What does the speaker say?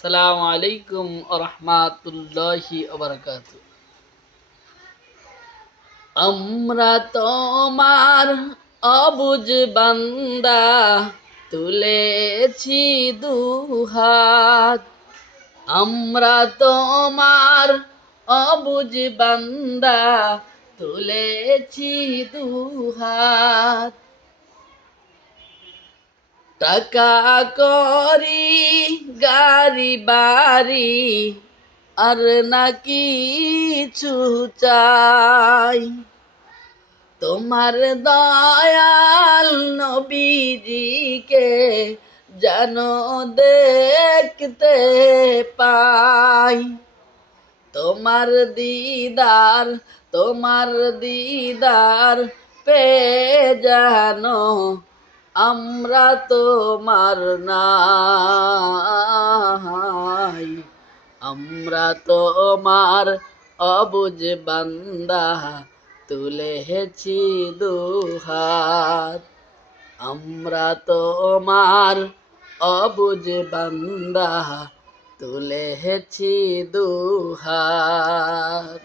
আসসালামু আলাইকুম রহমাতুল্লাহি ওবারাকাতু। আমরা তোমার অবুঝ বান্দা, তুলেছি দুহাত। আমরা তোমার অবুঝ বান্দা, তুলেছি দুহাত। টাকা করি, গাড়ি বাড়ি, আর না কিছু চাই। তোমার দয়াল নবীজিকে যেন দেখতে পাই। তোমার দিদার, তোমার দিদার পেয়ে জানো আমরা তোমার নাই। আমরা তোমার অবুঝ বান্দা, তুলেছি দুহাত। আমরা তোমার অবুঝ বান্দা, তুলেছি দুহাত।